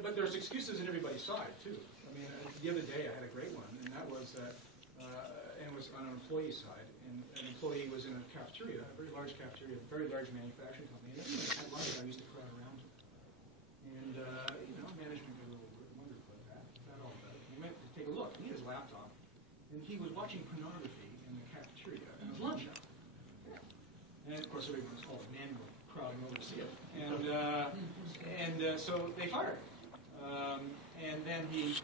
But there's excuses on everybody's side, too. I mean, the other day I had a great one, and that was that, and it was on an employee side, and an employee was in a cafeteria, a very large cafeteria, a very large manufacturing company, and everyone had lunch. I used to crowd around him. And, management got a little wonderful at that. That all does. He went to take a look. He had his laptop, and he was watching pornography in the cafeteria at his lunch hour. And, of course, everyone was all the men were crowding over to see it. And so they fired him. And then he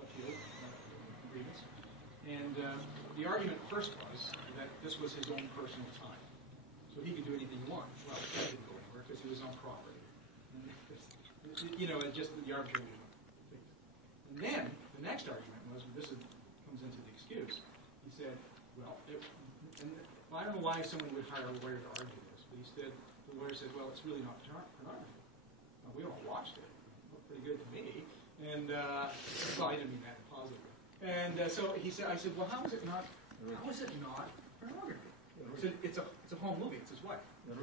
appealed grievance. And the argument first was that this was his own personal time. So he could do anything he wanted. Well, that didn't go anywhere because he was on property. And, just the arbitrary. And then the next argument was, comes into the excuse. He said, well, I don't know why someone would hire a lawyer to argue this, but the lawyer said, well, it's really not pornography. We all watched it. It looked pretty good to me. And, well, I didn't mean that positively. And so I said, well, how is it not pornography? He said, it's a home movie. It's his wife. You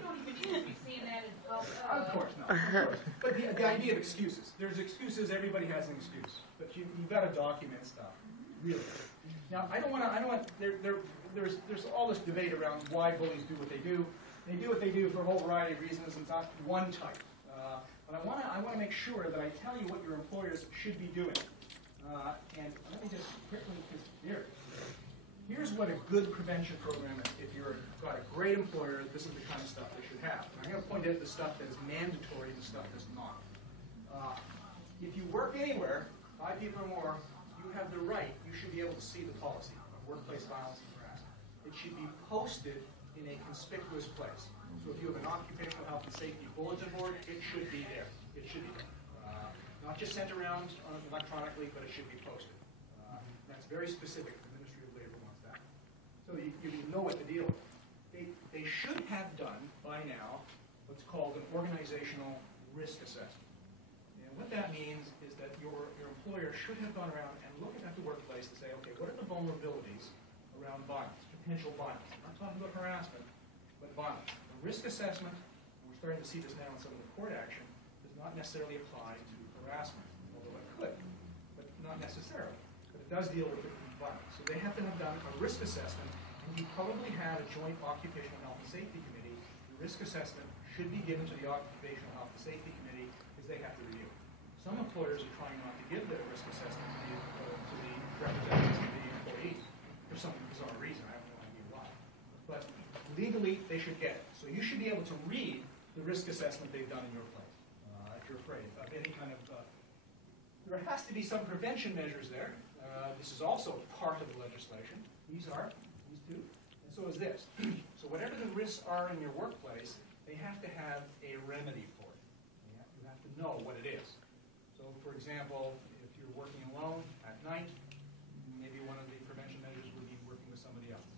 don't even be seeing that in public. Of course not. Of course. But the idea of excuses. There's excuses. Everybody has an excuse. But you've got to document stuff. Really. Now, there's all this debate around why bullies do what they do. They do what they do for a whole variety of reasons. It's not one type. But I want to make sure that I tell you what your employers should be doing. And let me just quickly, because here's what a good prevention program is. If you've got a great employer, this is the kind of stuff they should have. And I'm going to point out the stuff that is mandatory and the stuff that's not. If you work anywhere, 5 people or more, you have the right, you should be able to see the policy of workplace violence and harassment. It should be posted in a conspicuous place. So if you have an occupational health and safety bulletin board, it should be there. It should be there. Not just sent around electronically, but it should be posted. That's very specific. The Ministry of Labor wants that. So you know what the deal is. They should have done, by now, what's called an organizational risk assessment. And what that means is that your employer should have gone around and looked at the workplace and say, okay, what are the vulnerabilities around violence, potential violence? I'm not talking about harassment, but violence. The risk assessment, and we're starting to see this now in some of the court action, does not necessarily apply to harassment, although it could, but not necessarily. But it does deal with violence. So they have to have done a risk assessment, and you probably had a joint occupational health and safety committee. The risk assessment should be given to the occupational health and safety committee because they have to review. Some employers are trying not to give their risk assessment to the representatives of the employees for some bizarre reason. I have no idea why. But legally, they should get it. So you should be able to read the risk assessment they've done in your place if you're afraid of any kind of... there has to be some prevention measures there. This is also part of the legislation. These two, and so is this. So whatever the risks are in your workplace, they have to have a remedy for it. You have to know what it is. So, for example, if you're working alone at night, maybe one of the prevention measures would be working with somebody else,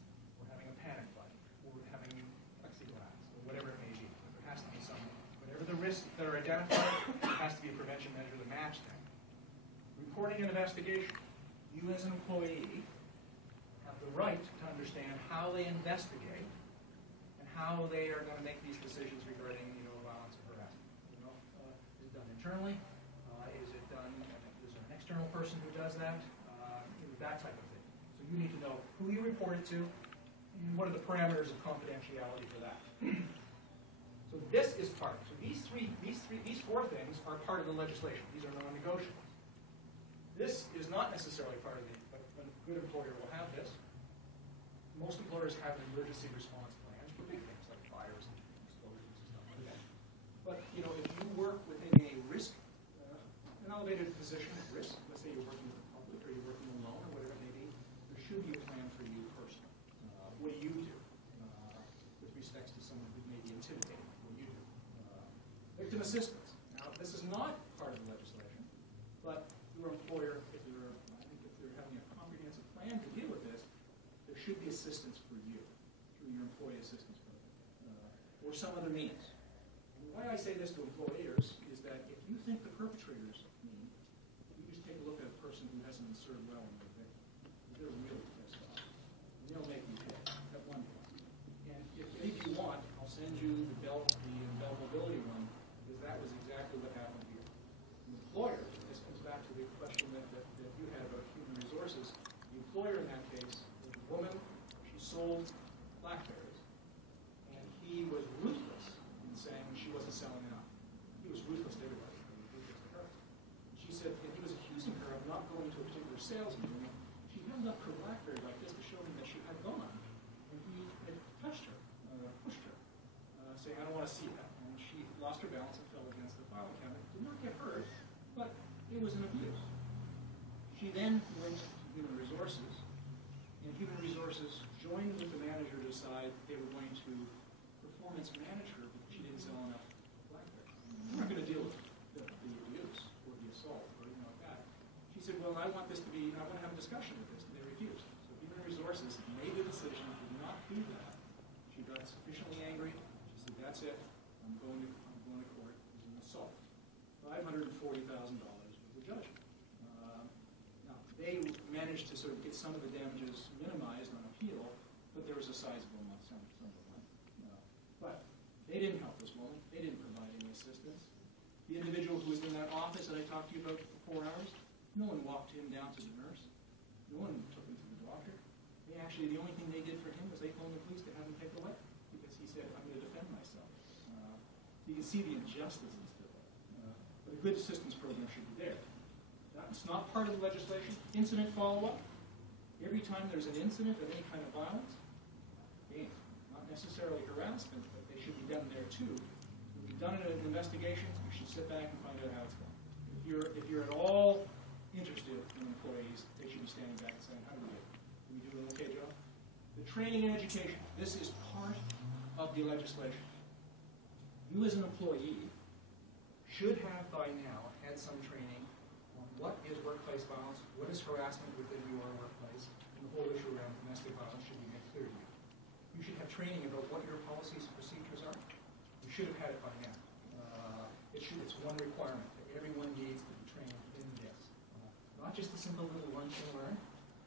or having a panic button, or having plexiglass, or whatever it may be. There has to be some, whatever the risks that are identified, there has to be a prevention measure to match them. Reporting an investigation. You as an employee have the right to understand how they investigate and how they are going to make these decisions regarding, violence and harassment. Is it done internally? Is it done? Is there an external person who does that? That type of thing. So you need to know who you report it to and what are the parameters of confidentiality for that. So this is part. So these four things are part of the legislation. These are non-negotiables. This is not necessarily part of it, but a good employer will have this. Most employers have an emergency response plan for big things like fires and explosions and stuff like that. But if you work within a risk, an elevated position at risk, let's say you're working with the public or you're working alone or whatever it may be, there should be a plan for you personally. What do you do with respect to someone who may be intimidating? What do you do? Victim assistance. Now, this is not part of the legislation, but your employer, if they're having a comprehensive plan to deal with this, there should be assistance for you through your employee assistance program or some other means. And why I say this to employers is that if you think the perpetrators mean, you just take a look at a person who hasn't been served well in their victim. They're really pissed off. And they'll make you pay at one point. And if you want, I'll send you the Bell Mobility one sold BlackBerries, and he was ruthless in saying she wasn't selling enough. He was ruthless to everybody. He was ruthless to her. She said, and he was accusing her of not going to a particular sales meeting. She held up her BlackBerry like this to show him that she had gone, and he had touched her, pushed her, saying, "I don't want to see that." And she lost her balance and fell against the filing cabinet. Did not get hurt, but it was an abuse. She then went to Human Resources, and Human Resources joined with the manager to decide they were going to performance manage her because she didn't sell enough BlackBerry. We're not going to deal with the abuse or the assault or anything like that. She said, "Well, I want to have a discussion with this," and they refused. So Human Resources made the decision to not do that. She got sufficiently angry. She said, "That's it. I'm going to court. It was an assault. $540,000 was the judgment." Now, they managed to sort of get some of the damages minimized on appeal, but there was a sizable sum of money. But they didn't help this woman. They didn't provide any assistance. The individual who was in that office that I talked to you about for 4 hours, no one walked him down to the nurse. No one took him to the doctor. The only thing they did for him was they phoned the police to have him taken away because he said, "I'm going to defend myself." You can see the injustices to it. But a good assistance program should be there. That's not part of the legislation. Incident follow-up. Every time there's an incident of any kind of violence, again, not necessarily harassment, but they should be done there too. When you've done an investigation, you should sit back and find out how it's going. If you're at all interested in employees, they should be standing back and saying, "How do we do? Do we do an okay job?" The training and education. This is part of the legislation. You as an employee should have by now had some training on what is workplace violence, what is harassment within your workplace, and the whole issue around domestic violence should be made clear to you. You should have training about what your policies and procedures are. You should have had it by now. It's one requirement that everyone needs to be trained in this. Not just a simple little lunch and learn,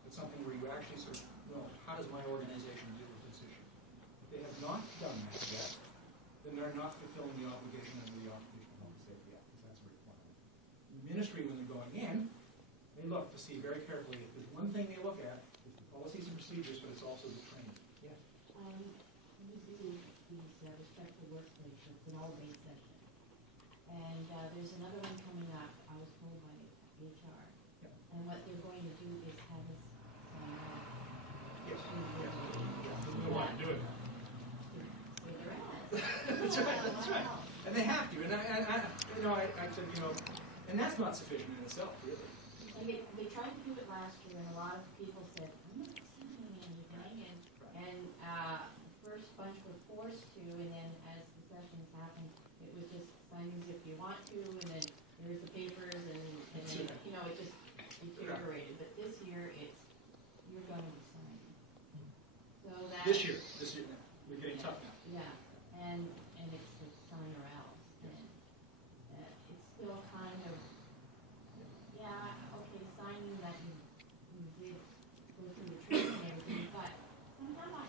but something where you actually sort of know, how does my organization deal with this issue? If they have not done that yet, then they're not fulfilling the obligation under the Occupational Health and Safety Act, because that's a requirement. The ministry, when they're going in, they look to see very carefully if there's one thing they look at, it's the policies and procedures, but it's also the training. Yeah. We do these respectful workplace. It's an all-day session. And there's another one coming up, I was told by HR. Yeah. And what they're going to do is have us sign off. Yes. Yes. They want to do it. So they're at. That's right. That's right. And they have to. And I said, and that's not sufficient in itself, really. And they tried to do it last year, and a lot of people said, "I'm not signing anything." And the first bunch were forced to, and then as the sessions happened, it was just sign these if you want to, and then there's the papers, and then, it just deteriorated. But this year, you're going to be signing. So that This year, we're getting tough now. Yeah, and it's the sign or else, and it's still kind of, okay, signing that you did go through the training and everything, but somehow I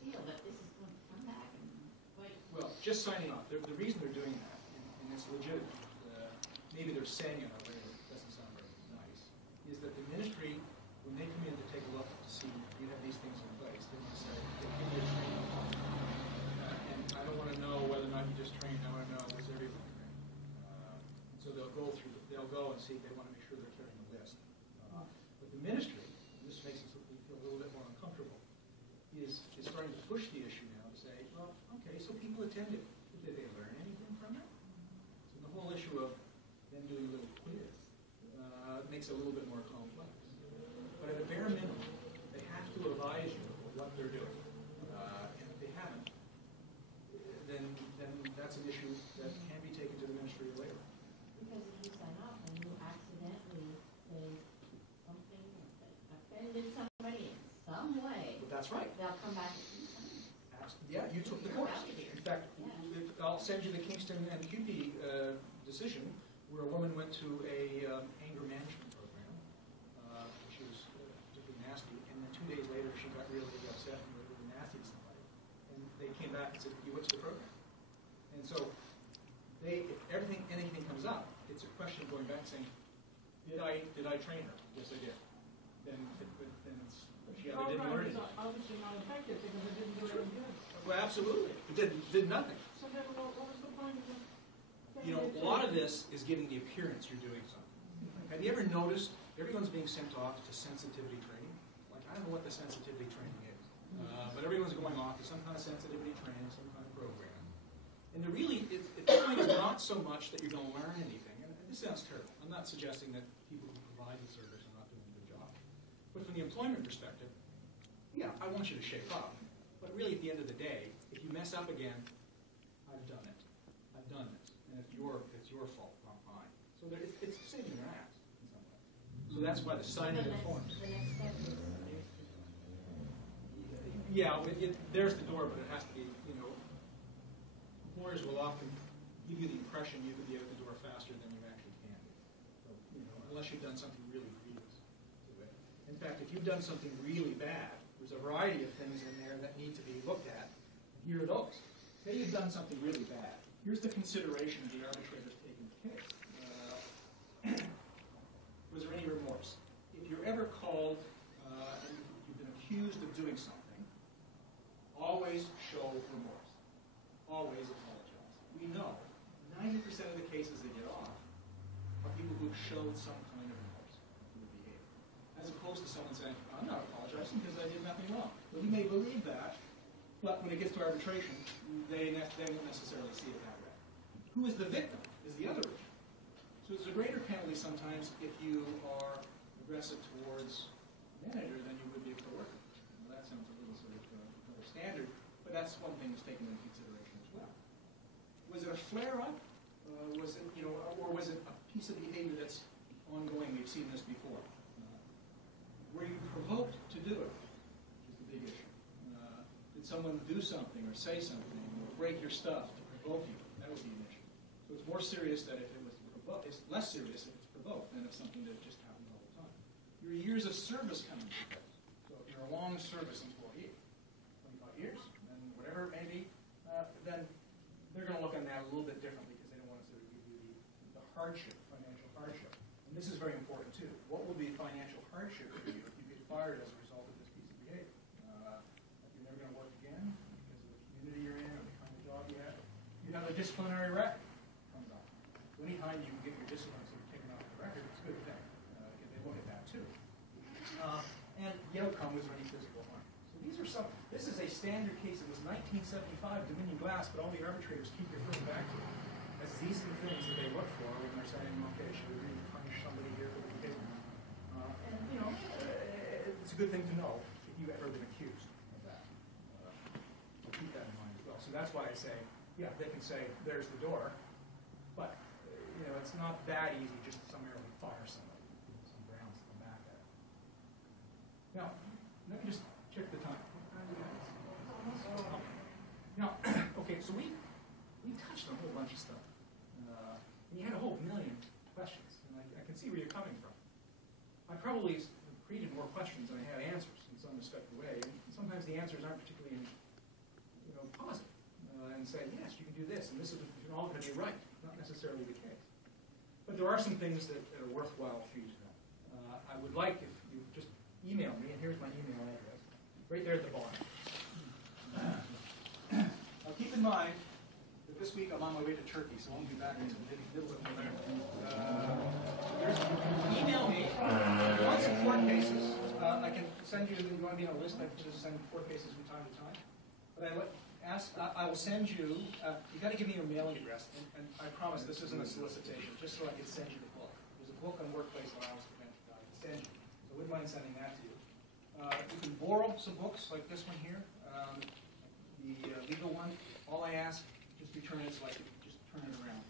feel that this is going to come back and wait. Well, just signing off. The reason they're doing that, and it's legitimate, maybe they're saying it in a way that doesn't sound very nice, is that the ministry, when they come in to take a look to see if you have these things in place, they want to say, "Give me a training." And I don't want to know whether or not you just trained. I want to know, was everyone trained? And so they'll go and see if they want to make sure they're carrying a list. But the ministry, and this makes us feel a little bit more uncomfortable, is starting to push the issue now to say, well, okay, so people attended. Did they learn anything from it? So the whole issue of them doing a little quiz makes it a little bit more complex. But at a bare minimum, they have to advise you of what they're doing. And if they haven't, then that's an issue that can be taken to the Ministry of Labor. Because if you sign off and you accidentally say something that offended somebody in some way, But that's right. they'll come back and say, Yeah, you took the course. In fact, I'll send you the Kingston and CUPE decision where a woman went to a anger management program, which was particularly nasty, and then 2 days later she got really upset and really nasty to somebody. And they came back and said, "You went to the program." And so if anything comes up, it's a question of going back and saying, did I train her? Yes, I did. Then it's Yeah, they didn't learn Program is anything. obviously not effective because it didn't do any good. Well, absolutely. It did nothing. So then what was the point of it? You know, a lot of this is giving the appearance you're doing something. Have you ever noticed everyone's being sent off to sensitivity training? Like, I don't know what the sensitivity training is, but everyone's going off to some kind of sensitivity training, some kind of program. And the point is not so much that you're going to learn anything. And this sounds terrible. I'm not suggesting that people who provide the service are not doing a good job. But from the employment perspective, yeah, I want you to shape up. But really, at the end of the day, if you mess up again, I've done it. I've done this. And it's your fault, not mine. So it's saving your ass in some way. So that's why the signing of the forms. The next step is there's the door. Yeah, there's the door, but it has to be, you know, employers will often give you the impression you could be out the door faster than you actually can. So, you know, unless you've done something really grievous to it. In fact, if you've done something really bad, there's a variety of things in there that need to be looked at. Here are those. Say you've done something really bad. Here's the consideration of the arbitrator taking the case. Was there any remorse? If you're ever called and you've been accused of doing something, always show remorse. Always apologize. We know 90% of the cases that get off are people who've showed some kind of remorse for the behavior. As opposed to someone saying, I'm not apologizing because I did nothing wrong. Well, you may believe that, but when it gets to arbitration, they won't necessarily see it that way. Who is the victim is the other issue. So it's a greater penalty sometimes if you are aggressive towards a manager than you would be a coworker. Well, that sounds a little sort of double standard, but that's one thing that's taken into consideration as well. Was it a flare-up? Was it, you know, or was it a piece of behavior that's ongoing? We've seen this before. Were you provoked to do it? Which is the big issue. Did someone do something or say something or break your stuff to provoke you? That would be an issue. So it's more serious that if it was provoked. It's less serious if it's provoked than if something that just happens all the time. Your years of service come into this. So if you're a long service employee, 25 years, and whatever it may be, then they're going to look on that a little bit differently because they don't want to sort of give you the hardship, financial hardship. And this is very important too. What will be financial hardship for you if you get fired as a result of this piece of behavior? If you're never going to work again because of the community you're in or the kind of job you have. You have a disciplinary record comes up. So anytime you can get your discipline sort of taken off the record, it's a good thing. Because they look at that too. And the outcome was any physical harm. So these are some. This is a standard case. It was 1975 Dominion Glass, but all the arbitrators keep referring back to it. As these are the things that they look for when they're saying, okay, should we really punish somebody here for the behavior? And you know, it's a good thing to know if you've ever been accused of that. So keep that in mind as well. So that's why I say, yeah, they can say, there's the door, but you know, it's not that easy just to summarily fire somebody. Some grounds to come back at it. Now, let me just check the time. Now, okay, so we touched on a whole bunch of stuff. And you had a whole million questions, and I can see where you're coming from. I probably created more questions than I had answers in some respected way, and sometimes the answers aren't particularly, you know, positive. And say, yes, you can do this, and this is all going to be right. Not necessarily the case. But there are some things that are worthwhile for you to know. I would like if you just email me, and here's my email address, right there at the bottom. Now keep in mind that this week I'm on my way to Turkey, so I won't be back until the middle of November. Email me. If you want some court cases, I can send you, you want to be on a list, I can just send court cases from time to time. But I will send you, you've got to give me your mailing address, and I promise this isn't a solicitation, just so I can send you the book. There's a book on workplace allowance prevention that I can send you, so I wouldn't mind sending that to you. You can borrow some books like this one here, the legal one. All I ask, just return it so I can just turn it around.